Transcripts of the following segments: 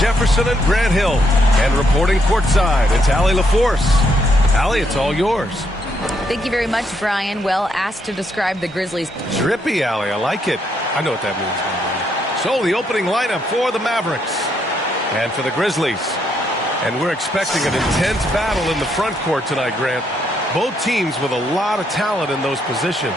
Jefferson and Grant Hill. And reporting courtside, it's Allie LaForce. Allie, it's all yours. Thank you very much, Brian. Well asked to describe the Grizzlies. Drippy, Allie. I like it. I know what that means. So the opening lineup for the Mavericks and for the Grizzlies. And we're expecting an intense battle in the front court tonight, Grant. Both teams with a lot of talent in those positions.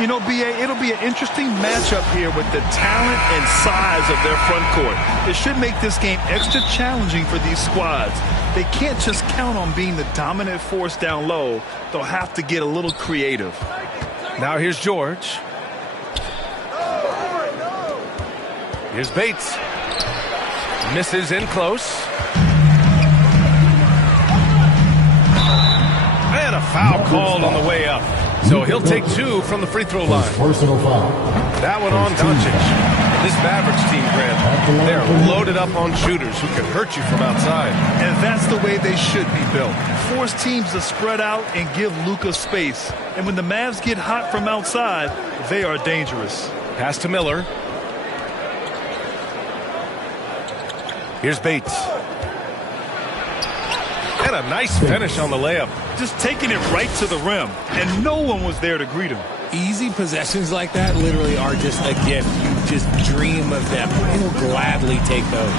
You know, B.A., it'll be an interesting matchup here with the talent and size of their front court. It should make this game extra challenging for these squads. They can't just count on being the dominant force down low. They'll have to get a little creative. Now here's George. Here's Bates. Misses in close. And a foul called on the way up. So he'll take 2 from the free throw line. Personal foul. That one on Doncic. This Mavericks team, Grant, they're loaded up on shooters who can hurt you from outside. And that's the way they should be built. Force teams to spread out and give Luka space. And when the Mavs get hot from outside, they are dangerous. Pass to Miller. Here's Bates. And a nice finish on the layup. Just taking it right to the rim, and no one was there to greet him. Easy possessions like that literally are just a gift. You just dream of them. He'll gladly take those.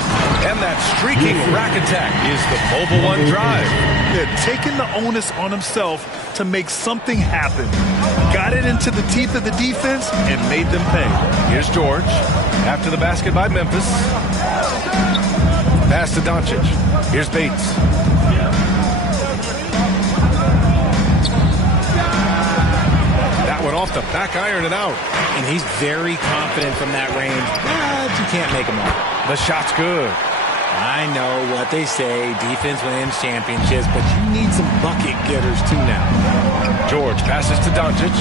And that streaking rack attack is the mobile one drive. Yeah, taking the onus on himself to make something happen. Got it into the teeth of the defense and made them pay. Here's George. After the basket by Memphis. Pass to Doncic. Here's Bates. Went off the back iron and out. And he's very confident from that range, but you can't make him all. The shot's good. I know what they say, defense wins championships, but you need some bucket getters too now. George passes to Doncic.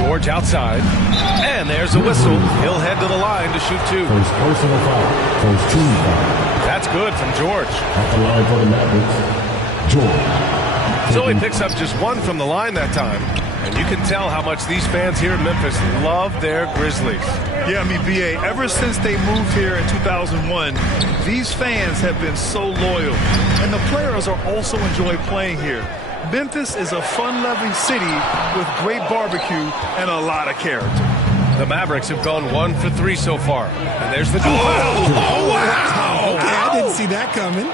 George outside. And there's a whistle. He'll head to the line to shoot 2. First personal foul. First team foul. That's good from George. At the line for the Mavericks, George. So he picks up just 1 from the line that time. And you can tell how much these fans here in Memphis love their Grizzlies. Yeah, I mean, B.A., ever since they moved here in 2001, these fans have been so loyal. And the players are also enjoy playing here. Memphis is a fun-loving city with great barbecue and a lot of character. The Mavericks have gone 1 for 3 so far. And there's the goal. Oh, wow. Okay, I didn't see that coming.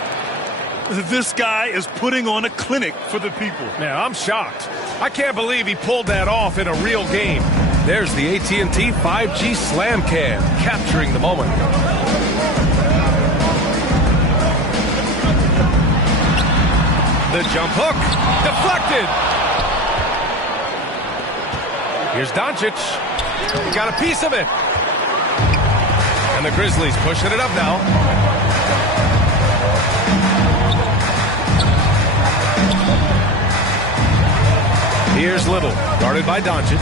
This guy is putting on a clinic for the people. Man, I'm shocked. I can't believe he pulled that off in a real game. There's the AT&T 5G Slam Cam, capturing the moment. The jump hook, deflected. Here's Doncic. He got a piece of it. And the Grizzlies pushing it up now. Here's Little, guarded by Doncic.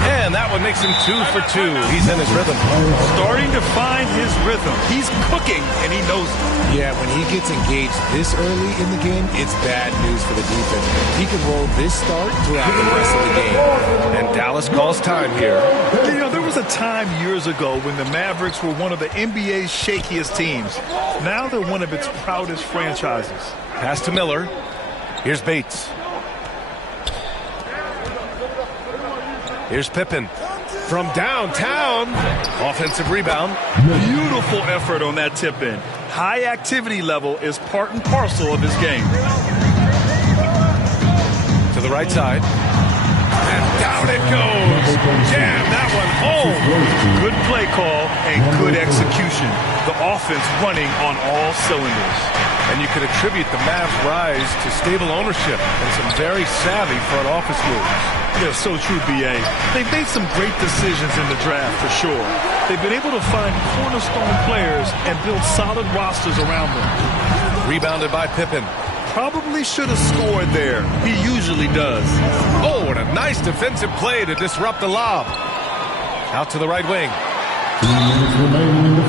And that one makes him 2 for 2. He's in his rhythm. Starting to find his rhythm. He's cooking, and he knows it. Yeah, when he gets engaged this early in the game, it's bad news for the defense. He can roll this start throughout the rest of the game. And Dallas calls time here. You know, there was a time years ago when the Mavericks were one of the NBA's shakiest teams. Now they're one of its proudest franchises. Pass to Miller. Here's Bates. Here's Pippen from downtown. Offensive rebound. Beautiful effort on that tip-in. High activity level is part and parcel of his game. To the right side. And down it goes. Jam that one home. Good play call and good execution. The offense running on all cylinders. And you could attribute the Mavs' rise to stable ownership and some very savvy front office moves. Yeah, so true, B.A. They've made some great decisions in the draft, for sure. They've been able to find cornerstone players and build solid rosters around them. Rebounded by Pippen. Probably should have scored there. He usually does. Oh, and a nice defensive play to disrupt the lob. Out to the right wing.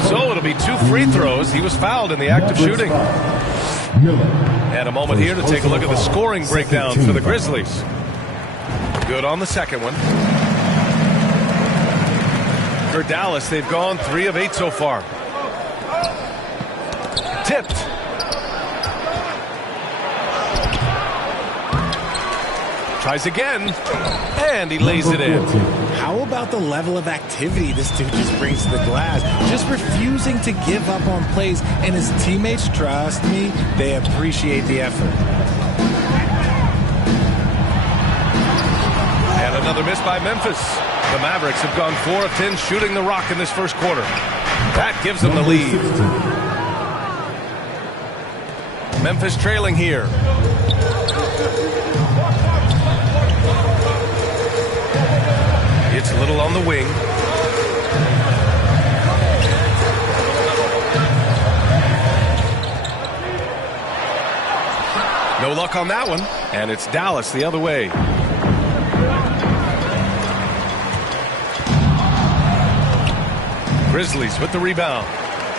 So it'll be 2 free throws. He was fouled in the act of shooting. And a moment here to take a look at the scoring breakdown for the Grizzlies. Good on the second one. For Dallas, they've gone 3 of 8 so far. Tipped. Tries again, and he lays it in. How about the level of activity this dude just brings to the glass? Just refusing to give up on plays, and his teammates, trust me, they appreciate the effort. And another miss by Memphis. The Mavericks have gone 4 of 10 shooting the rock in this first quarter. That gives them the lead. Memphis trailing here. It's Little on the wing. No luck on that one. And it's Dallas the other way. Grizzlies with the rebound.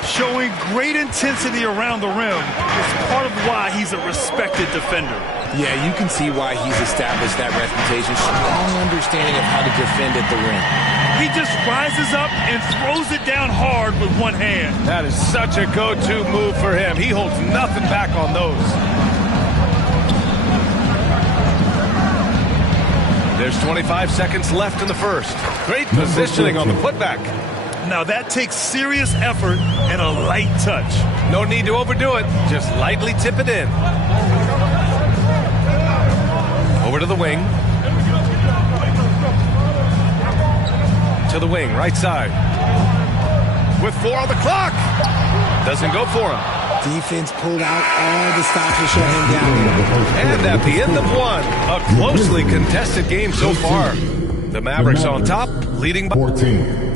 Showing great intensity around the rim is part of why he's a respected defender. Yeah, you can see why he's established that reputation. Strong understanding of how to defend at the rim. He just rises up and throws it down hard with one hand. That is such a go-to move for him. He holds nothing back on those. There's 25 seconds left in the first. Great positioning on the putback. Now that takes serious effort and a light touch. No need to overdo it. Just lightly tip it in. Over to the wing. To the wing, right side. With 4 on the clock. Doesn't go for him. Defense pulled out all the stops to shut him down. And at the end of 1, a closely contested game so far. The Mavericks on top, leading by 14.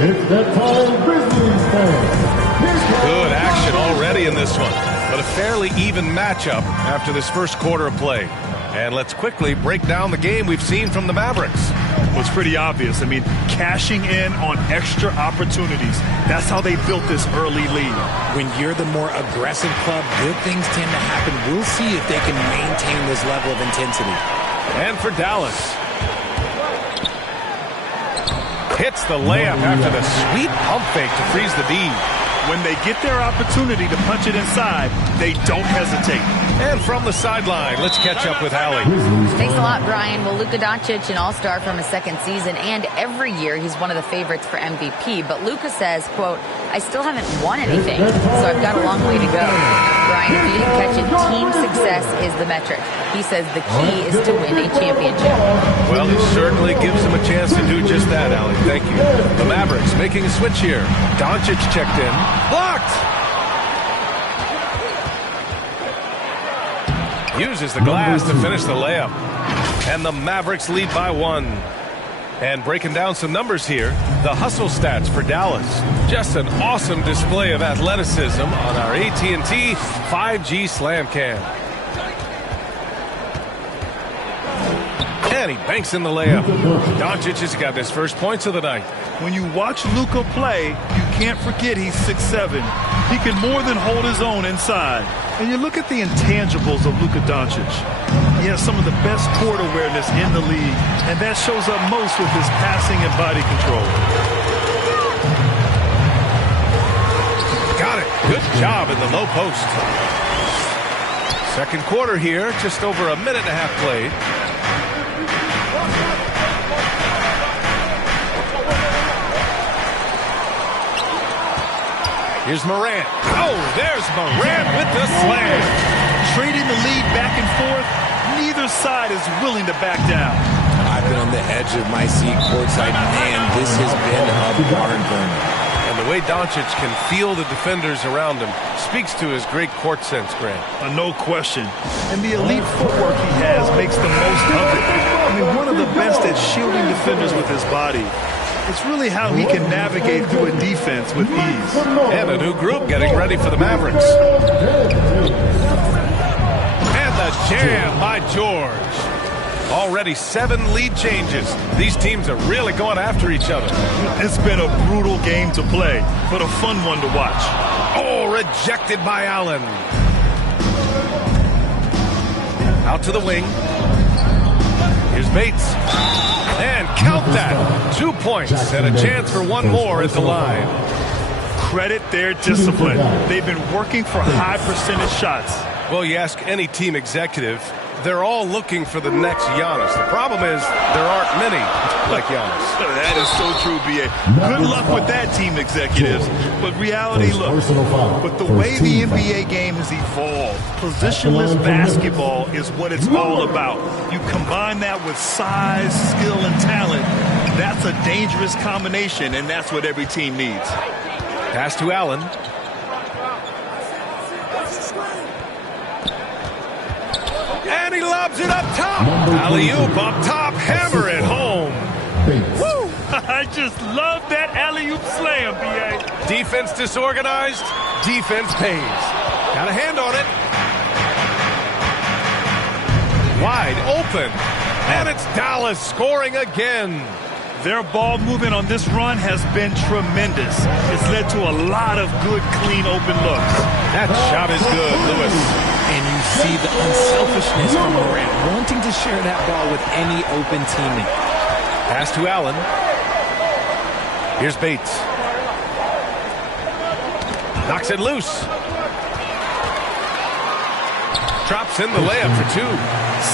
It's that time, Grizzlies fans. Good action already in this one, but a fairly even matchup after this first quarter of play. And let's quickly break down the game we've seen from the Mavericks. Well, it's pretty obvious. I mean, cashing in on extra opportunities. That's how they built this early lead. When you're the more aggressive club, good things tend to happen. We'll see if they can maintain this level of intensity. And for Dallas. Hits the layup after the sweet pump fake to freeze the D. When they get their opportunity to punch it inside, they don't hesitate. And from the sideline, let's catch up with Allie. Thanks a lot, Brian. Well, Luka Doncic, an all-star from his second season, and every year he's one of the favorites for MVP. But Luka says, quote, I still haven't won anything, so I've got a long way to go. Brian, if you didn't catch it, team success is the metric. He says the key is to win a championship. Well, he certainly gives him a chance to do just that, Allie. Thank you. The Mavericks making a switch here. Doncic checked in. Blocked! Uses the glass to finish the layup. And the Mavericks lead by 1. And breaking down some numbers here, the hustle stats for Dallas. Just an awesome display of athleticism on our AT&T 5G Slam Cam. And he banks in the layup. Doncic has got his first points of the night. When you watch Luka play, you can't forget he's 6'7". He can more than hold his own inside. And you look at the intangibles of Luka Doncic. He has some of the best court awareness in the league, and that shows up most with his passing and body control. Got it. Good job in the low post. Second quarter here, just over a minute and a half played. Here's Morant. Oh, there's Morant with the slam. Trading the lead back and forth, neither side is willing to back down. I've been on the edge of my seat courtside. Man, this has been a barn burner. And the way Doncic can feel the defenders around him speaks to his great court sense, Grant. No question. And the elite footwork he has makes the most of it. I mean, one of the best at shielding defenders with his body. It's really how he can navigate through a defense with ease. And a new group getting ready for the Mavericks. And the jam by George. Already 7 lead changes. These teams are really going after each other. It's been a brutal game to play, but a fun one to watch. Oh, rejected by Allen. Out to the wing. Here's Bates. And Count that. 2 points and a chance for one more at the line. Credit their discipline. They've been working for high percentage shots. Well, you ask any team executive, they're all looking for the next Giannis. The problem is there aren't many like Giannis. That is so true, B.A. Good luck with that, team executives. But reality, look, with the way the NBA game has evolved, positionless basketball is what it's all about. You combine that with size, skill, and talent, that's a dangerous combination, and that's what every team needs. Pass to Allen. And he lobs it up top. Alley-oop up top. Hammer it home. Woo! I just love that alley-oop slam, B.A. Defense disorganized. Defense pays. Got a hand on it. Wide open. And it's Dallas scoring again. Their ball movement on this run has been tremendous. It's led to a lot of good, clean, open looks. That shot is good, Lewis. And you see the unselfishness from Morant, wanting to share that ball with any open teammate. Pass to Allen. Here's Bates. Knocks it loose. Drops in the layup for two.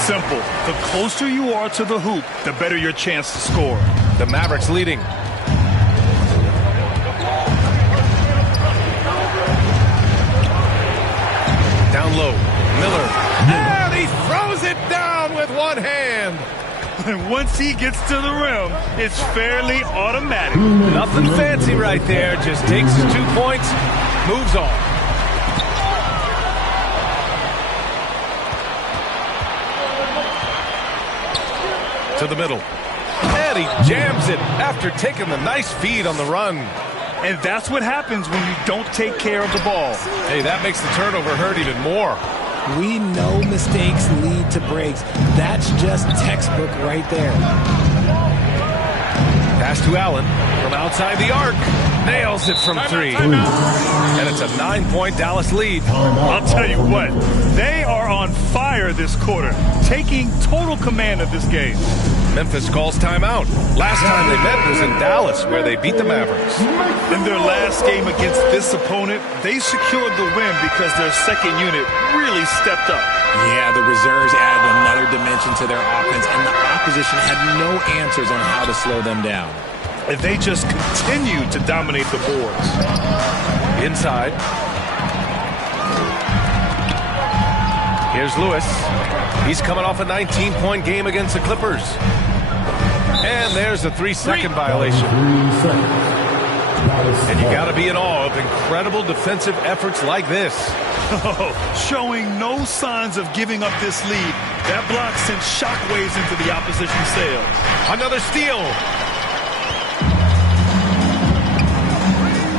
Simple. The closer you are to the hoop, the better your chance to score. The Mavericks leading. Down low. Miller. And he throws it down with one hand. And once he gets to the rim, it's fairly automatic. Nothing fancy right there. Just takes his 2 points, moves on. To the middle. And he jams it after taking the nice feed on the run. And that's what happens when you don't take care of the ball. Hey, that makes the turnover hurt even more. We know mistakes lead to breaks. That's just textbook right there. Pass to Allen from outside the arc. Nails it from three. And it's a 9-point Dallas lead. I'll tell you what, they are on fire this quarter, taking total command of this game. Memphis calls timeout. Last time they met was in Dallas, where they beat the Mavericks. In their last game against this opponent, they secured the win because their second unit really stepped up. Yeah, the reserves added another dimension to their offense, and the opposition had no answers on how to slow them down. And they just continued to dominate the boards. Inside. Here's Lewis. He's coming off a 19-point game against the Clippers. And there's a 3-second violation. And you got to be in awe of incredible defensive efforts like this. Showing no signs of giving up this lead. That block sent shockwaves into the opposition's sails. Another steal.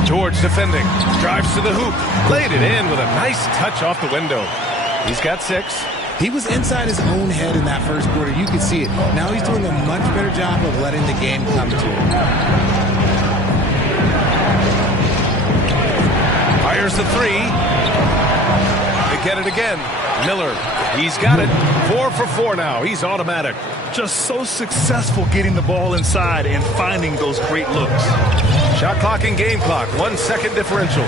George defending. Drives to the hoop. Laid it in with a nice touch off the window. He's got 6. He was inside his own head in that first quarter. You could see it. Now he's doing a much better job of letting the game come to him. Fires the 3. They get it again. Miller. He's got it. 4 for 4 now. He's automatic. Just so successful getting the ball inside and finding those great looks. Shot clock and game clock. 1 second differential.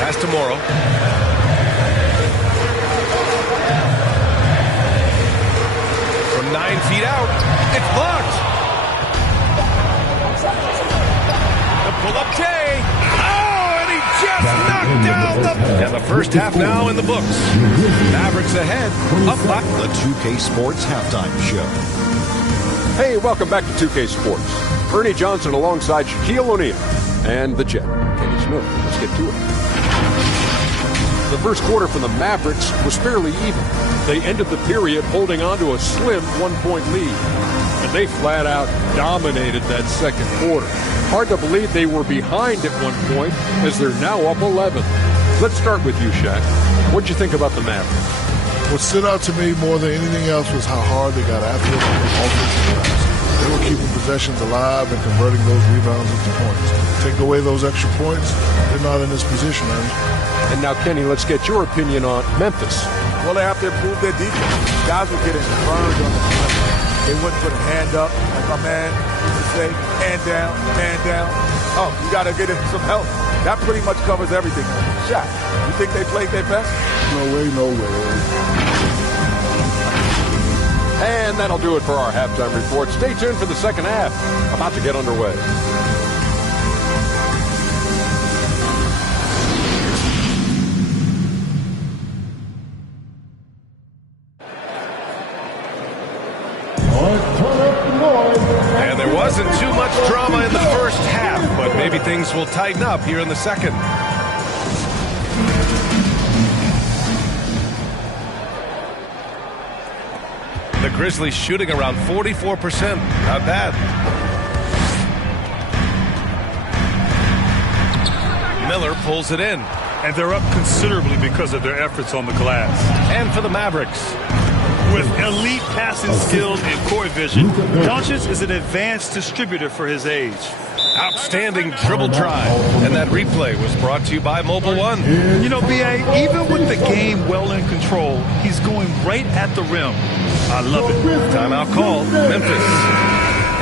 Pass to Morrow. From 9 feet out. It's blocked. The pull-up J. Oh, and he just knocked down the... And the first half now in the books. Mavericks ahead. Up by the 2K Sports Halftime Show. Hey, welcome back to 2K Sports. Ernie Johnson alongside Shaquille O'Neal and the Jet, Kenny Smith. Let's get to it. The first quarter for the Mavericks was fairly even. They ended the period holding on to a slim 1-point lead. And they flat out dominated that second quarter. Hard to believe they were behind at one point as they're now up 11. Let's start with you, Shaq. What'd you think about the Mavericks? What stood out to me more than anything else was how hard they got after it on the offensive glass. They were keeping possessions alive and converting those rebounds into points. Take away those extra points, they're not in this position, Ernie. And now, Kenny, let's get your opinion on Memphis. Well, they have to improve their defense. Guys were getting burned on the defense. They wouldn't put a hand up, like my man used to say, hand down, man down. Oh, you got to get him some help. That pretty much covers everything. Shaq, you think they played their best? No way, no way. And that'll do it for our halftime report. Stay tuned for the second half. About to get underway. And there wasn't too much drama in the first half, but maybe things will tighten up here in the second. The Grizzlies shooting around 44%. Not bad. Miller pulls it in. And they're up considerably because of their efforts on the glass. And for the Mavericks. With elite passing skills and court vision, Doncic is an advanced distributor for his age. Outstanding dribble drive. And that replay was brought to you by Mobile One. You know, B.A., even with the game well in control, he's going right at the rim. I love it. Timeout called. Memphis.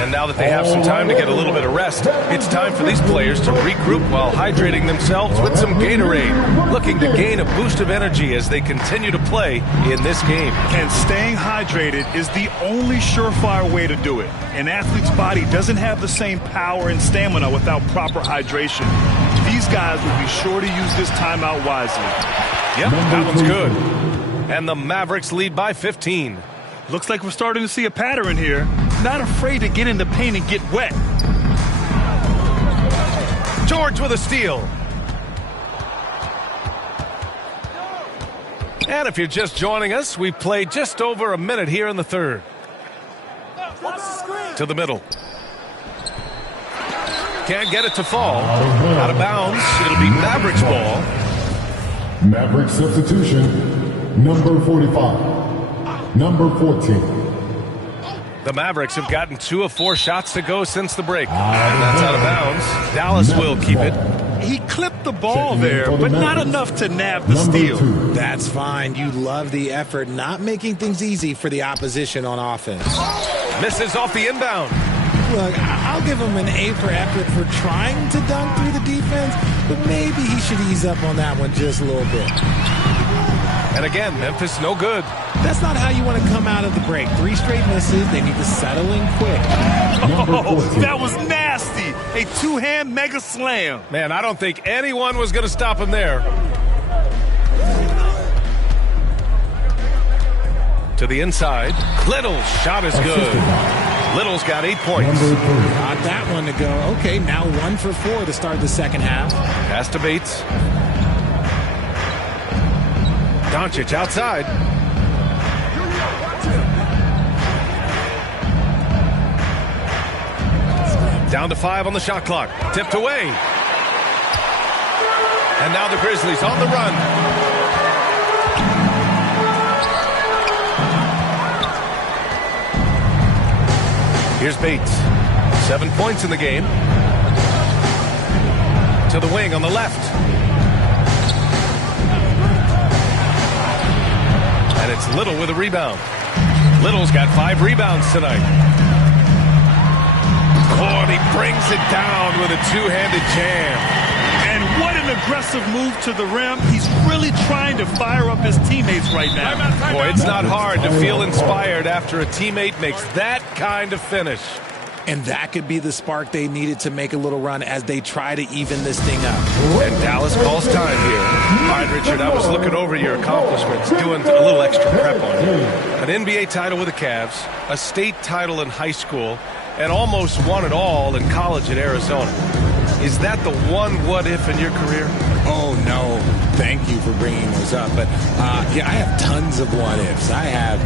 And now that they have some time to get a little bit of rest, it's time for these players to regroup while hydrating themselves with some Gatorade, looking to gain a boost of energy as they continue to play in this game. And staying hydrated is the only surefire way to do it. An athlete's body doesn't have the same power and stamina without proper hydration. These guys will be sure to use this timeout wisely. Yep, that one's good. And the Mavericks lead by 15. Looks like we're starting to see a pattern here. Not afraid to get in the paint and get wet. George with a steal. And if you're just joining us, we played just over a minute here in the third. To the middle. Can't get it to fall. Out of bounds. It'll be Mavericks ball. Maverick substitution, number 45, number 14. The Mavericks have gotten 2 of 4 shots to go since the break. And that's out of bounds. Dallas will keep it. He clipped the ball there, but not enough to nab the steal. That's fine. You love the effort, not making things easy for the opposition on offense. Misses off the inbound. Look, I'll give him an A for effort for trying to dunk through the defense, but maybe he should ease up on that one just a little bit. And again, Memphis no good. That's not how you want to come out of the break. 3 straight misses. They need to settle in quick. Oh, that was nasty. A 2-hand mega slam. Man, I don't think anyone was going to stop him there. To the inside. Little's shot is good. Little's got 8 points. Got that one to go. Okay, now 1 for 4 to start the second half. Pass to Bates. Doncic outside. Down to 5 on the shot clock. Tipped away. And now the Grizzlies on the run. Here's Bates. 7 points in the game. To the wing on the left. And it's Little with a rebound. Little's got 5 rebounds tonight. Oh, and he brings it down with a 2-handed jam. And what an aggressive move to the rim. He's really trying to fire up his teammates right now. Boy, it's not hard to feel inspired after a teammate makes that kind of finish. And that could be the spark they needed to make a little run as they try to even this thing up. And Dallas calls time here. All right, Richard, I was looking over your accomplishments, doing a little extra prep on you. An NBA title with the Cavs, a state title in high school, and almost won it all in college at Arizona. Is that the one what-if in your career? Oh, no. Thank you for bringing those up. But, yeah, I have tons of what-ifs. I have,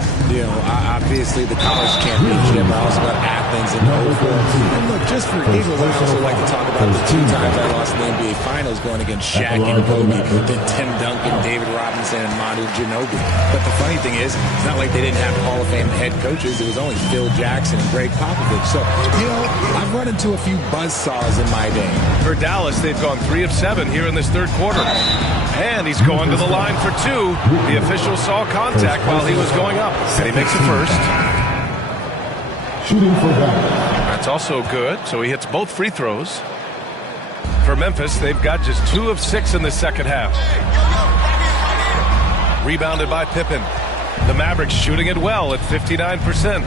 obviously the college championship. I also got Athens and Oakland. And look, just for Eagles, I also like to talk about the 2 times I lost in the NBA Finals going against Shaq and Kobe, then Tim Duncan, David Robinson, and Manu Ginobili. But the funny thing is, it's not like they didn't have Hall of Fame head coaches. It was only Phil Jackson and Greg Popovich. So, I've run into a few buzzsaws in my day. For Dallas, they've gone 3 of 7 here in this third quarter. And he's going to the line for 2. The official saw contact while he was going up. And he makes it first. Shooting for that. That's also good, so he hits both free throws. For Memphis, they've got just 2 of 6 in the second half. Rebounded by Pippen. The Mavericks shooting it well at 59%.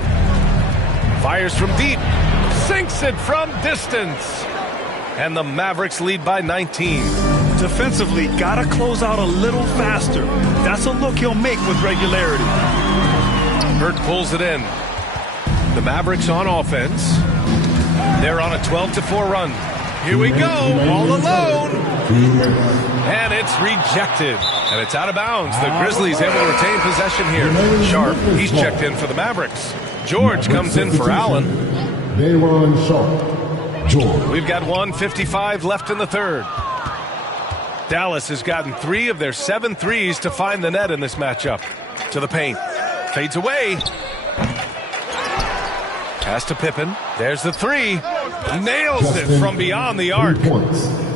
Fires from deep. Sinks it from distance. And the Mavericks lead by 19. Defensively, gotta close out a little faster. That's a look he'll make with regularity. Hurt pulls it in. The Mavericks on offense. They're on a 12-4 run. Here we go, all alone. And it's rejected. And it's out of bounds. The Grizzlies able to retain possession here. Sharp, he's checked in for the Mavericks. George comes in for Allen. Dayron Sharp. George. We've got 1:55 left in the third. Dallas has gotten 3 of their 7 threes to find the net in this matchup. To the paint. Fades away. Pass to Pippen. There's the 3. Nails it from beyond the arc.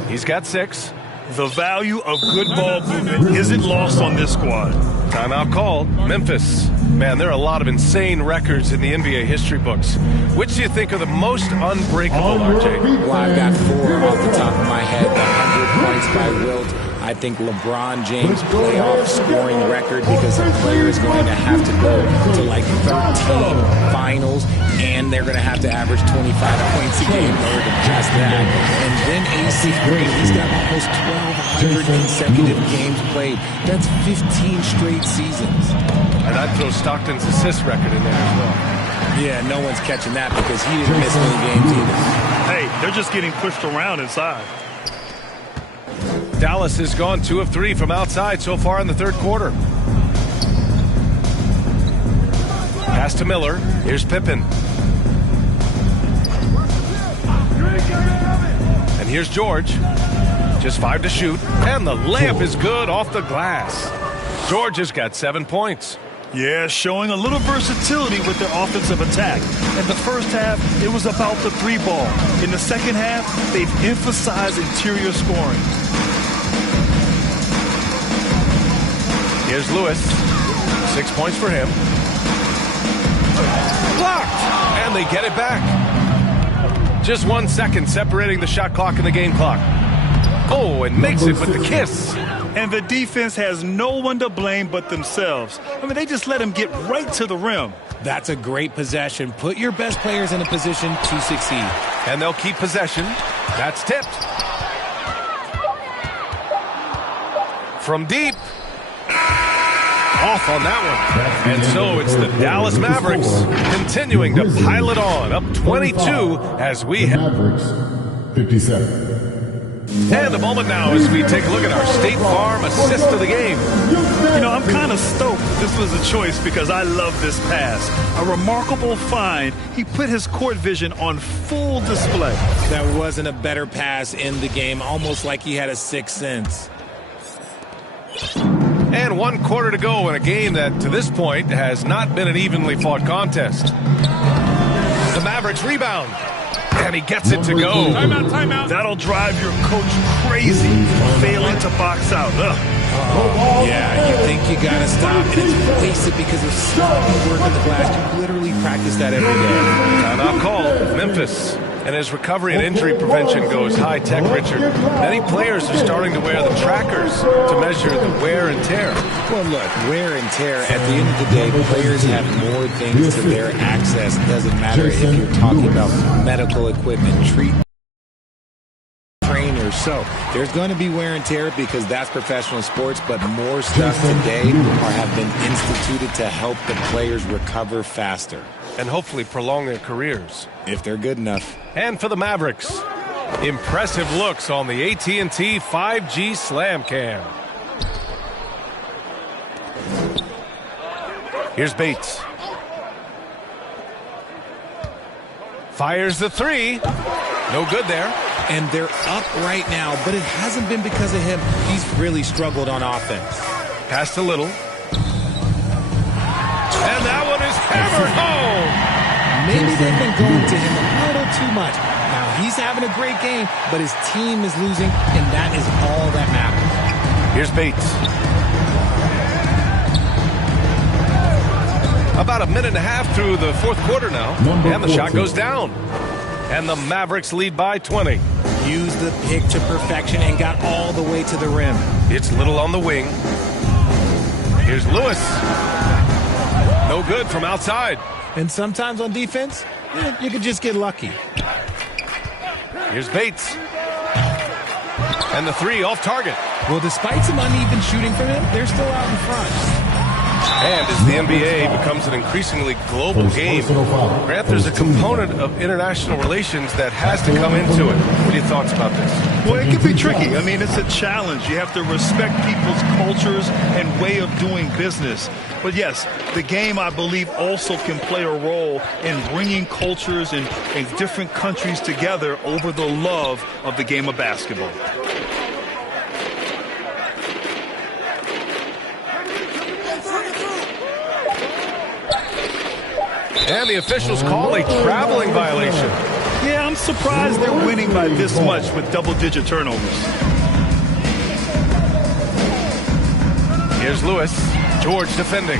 He's got 6. The value of good ball movement isn't lost on this squad. Timeout called. Memphis. Man, there are a lot of insane records in the NBA history books. Which do you think are the most unbreakable, RJ? Well, I've got 4 off the top of my head. The 100 points by Wilt. I think LeBron James' playoff scoring record, because a player is going to have to go to like 13 finals, and they're going to have to average 25 points a game in order to pass that. And then AC Green, he's got almost 1,200 consecutive games played. That's 15 straight seasons. And I'd throw Stockton's assist record in there as well. Yeah, no one's catching that because he didn't miss many games either. Hey, they're just getting pushed around inside. Dallas has gone 2 of 3 from outside so far in the third quarter. Pass to Miller. Here's Pippen. And here's George. Just 5 to shoot. And the layup is good off the glass. George has got 7 points. Yeah, showing a little versatility with their offensive attack. In the first half, it was about the 3 ball. In the second half, they've emphasized interior scoring. Here's Lewis. 6 points for him. Blocked! And they get it back. Just 1 second separating the shot clock and the game clock. Oh, and makes it with the kiss. And the defense has no one to blame but themselves. I mean, they just let him get right to the rim. That's a great possession. Put your best players in a position to succeed. And they'll keep possession. That's tipped. From deep. Off on that one. And so it's the Dallas Mavericks continuing to pile it on, up 22 as we have. Mavericks, 57. And the moment now as we take a look at our State Farm assist of the game. You know, I'm kind of stoked this was a choice because I love this pass. A remarkable find. He put his court vision on full display. That wasn't a better pass in the game, almost like he had a 6th sense. And 1 quarter to go in a game that, to this point, has not been an evenly fought contest. The Mavericks rebound. And he gets it to go. Timeout, timeout. That'll drive your coach crazy, failing to box out. Yeah, you think you got to stop, and it's wasted because of sloppy work on the glass. You literally practice that every day. Timeout called. Memphis. And as recovery and injury prevention goes high-tech, Richard, many players are starting to wear the trackers to measure the wear and tear. Well, look, wear and tear, at the end of the day, players have more things to their access. It doesn't matter if you're talking about medical equipment, treatment, trainers. So there's going to be wear and tear because that's professional sports, but more stuff today have been instituted to help the players recover faster. And hopefully prolong their careers. If they're good enough. And for the Mavericks, impressive looks on the AT&T 5G Slam Cam. Here's Bates. Fires the 3. No good there. And they're up right now, but it hasn't been because of him. He's really struggled on offense. Pass to Little. And that one is hammered home. Maybe they've been going to him a little too much. Now, he's having a great game, but his team is losing, and that is all that matters. Here's Bates. About a minute and a half through the fourth quarter now. And the shot goes down. And the Mavericks lead by 20. Used the pick to perfection and got all the way to the rim. It's Little on the wing. Here's Lewis. No good from outside. And sometimes on defense, you could just get lucky. Here's Bates. And the three off target. Well, despite some uneven shooting from him, they're still out in front. And as the NBA becomes an increasingly global game, Grant, there's a component of international relations that has to come into it. What are your thoughts about this? Well, it can be tricky. I mean, it's a challenge. You have to respect people's cultures and way of doing business. But yes, the game, I believe, also can play a role in bringing cultures and different countries together over the love of the game of basketball. And the officials call a traveling violation. Yeah, I'm surprised they're winning by this much with double-digit turnovers. Here's Lewis. George defending.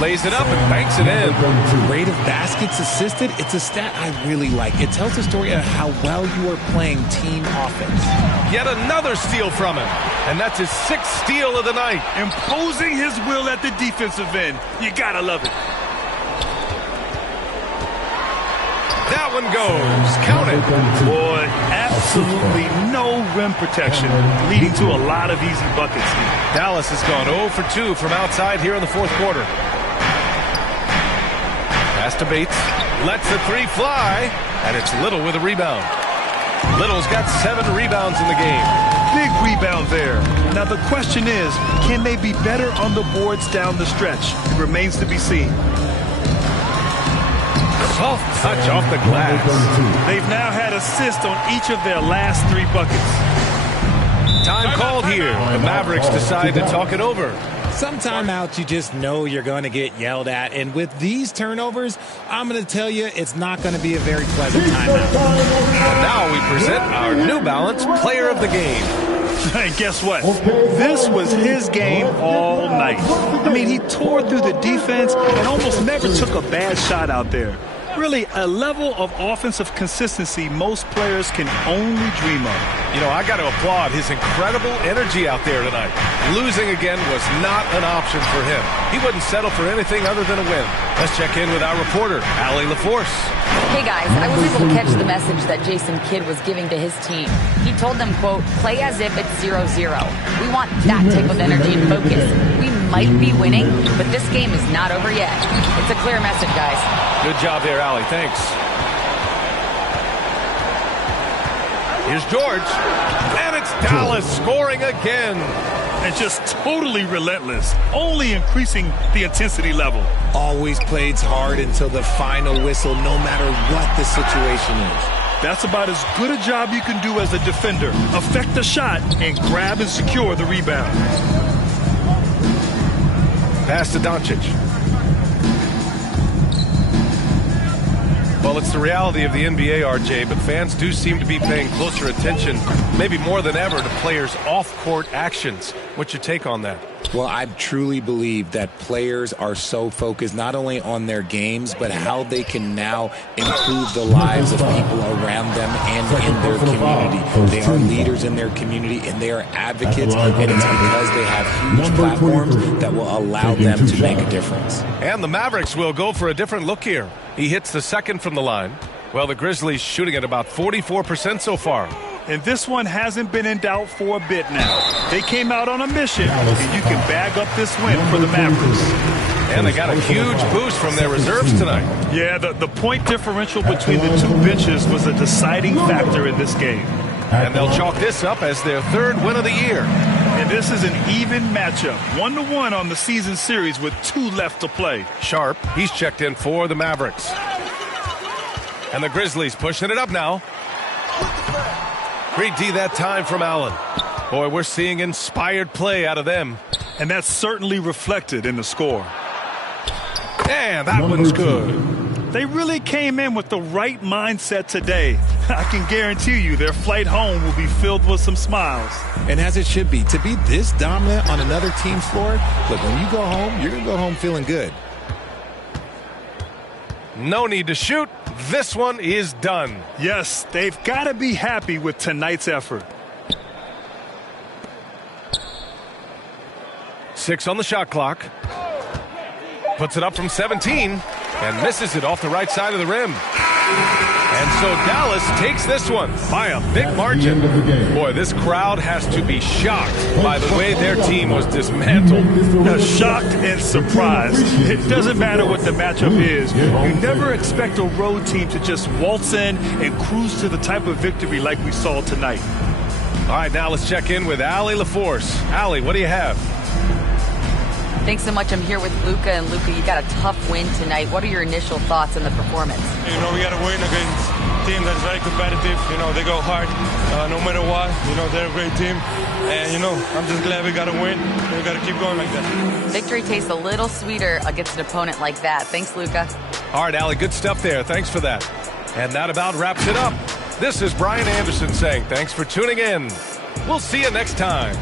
Lays it up and banks it in. Rate of baskets assisted, it's a stat I really like. It tells the story of how well you are playing team offense. Yet another steal from him. And that's his 6th steal of the night. Imposing his will at the defensive end. You gotta love it. That one goes. Count it. Boy, absolutely no rim protection, leading to a lot of easy buckets. Dallas has gone 0 for 2 from outside here in the fourth quarter. Pass to Bates. Lets the three fly. And it's Little with a rebound. Little's got 7 rebounds in the game. Big rebound there. Now the question is, can they be better on the boards down the stretch? It remains to be seen. Soft touch off the glass. They've now had assists on each of their last 3 buckets. Time called here. The Mavericks decide to talk it over. Some timeouts you just know you're going to get yelled at. And with these turnovers, I'm going to tell you it's not going to be a very pleasant timeout. And now we present our New Balance Player of the Game. And guess what? This was his game all night. I mean, he tore through the defense and almost never took a bad shot out there. Really, a level of offensive consistency most players can only dream of. You know, I got to applaud his incredible energy out there tonight. Losing again was not an option for him. He wouldn't settle for anything other than a win. Let's check in with our reporter, Allie LaForce. Hey guys, I was able to catch the message that Jason Kidd was giving to his team. He told them, quote, play as if it's 0-0. We want that type of energy and focus. We might be winning, but this game is not over yet. It's a clear message, guys. Good job there, Allie. Thanks. Here's George. And it's Dallas scoring again. And just totally relentless, only increasing the intensity level. Always plays hard until the final whistle, no matter what the situation is. That's about as good a job you can do as a defender. Affect the shot and grab and secure the rebound. Pass to Doncic. Well, it's the reality of the NBA, RJ, but fans do seem to be paying closer attention, maybe more than ever, to players' off-court actions. What's your take on that? Well, I truly believe that players are so focused not only on their games, but how they can now improve the lives of people around them and in their community. They are leaders in their community, and they are advocates, and it's because they have huge platforms that will allow them to make a difference. And the Mavericks will go for a different look here. He hits the second from the line. Well, the Grizzlies shooting at about 44% so far. And this one hasn't been in doubt for a bit now. They came out on a mission, and you can bag up this win for the Mavericks. And they got a huge boost from their reserves tonight. Yeah, the point differential between the two benches was a deciding factor in this game. And they'll chalk this up as their 3rd win of the year. And this is an even matchup, 1-1 on the season series with 2 left to play. Sharp, he's checked in for the Mavericks. And the Grizzlies pushing it up now. Great D that time from Allen. Boy, we're seeing inspired play out of them. And that's certainly reflected in the score. And that one's good. They really came in with the right mindset today. I can guarantee you their flight home will be filled with some smiles. And as it should be, to be this dominant on another team's floor, look, when you go home, you're going to go home feeling good. No need to shoot. This one is done. Yes, they've got to be happy with tonight's effort. 6 on the shot clock. Puts it up from 17 and misses it off the right side of the rim. And so Dallas takes this one by a big margin. Boy, this crowd has to be shocked by the way their team was dismantled. Shocked and surprised. It doesn't matter what the matchup is. You never expect a road team to just waltz in and cruise to the type of victory like we saw tonight. All right, now let's check in with Allie LaForce. Allie, what do you have? Thanks so much. I'm here with Luka. And Luka, you got a tough win tonight. What are your initial thoughts on the performance? You know, we got to win against a team that's very competitive. You know, they go hard no matter what. You know, they're a great team. And, you know, I'm just glad we got to win. We got to keep going like that. Victory tastes a little sweeter against an opponent like that. Thanks, Luka. All right, Allie, good stuff there. Thanks for that. And that about wraps it up. This is Brian Anderson saying thanks for tuning in. We'll see you next time.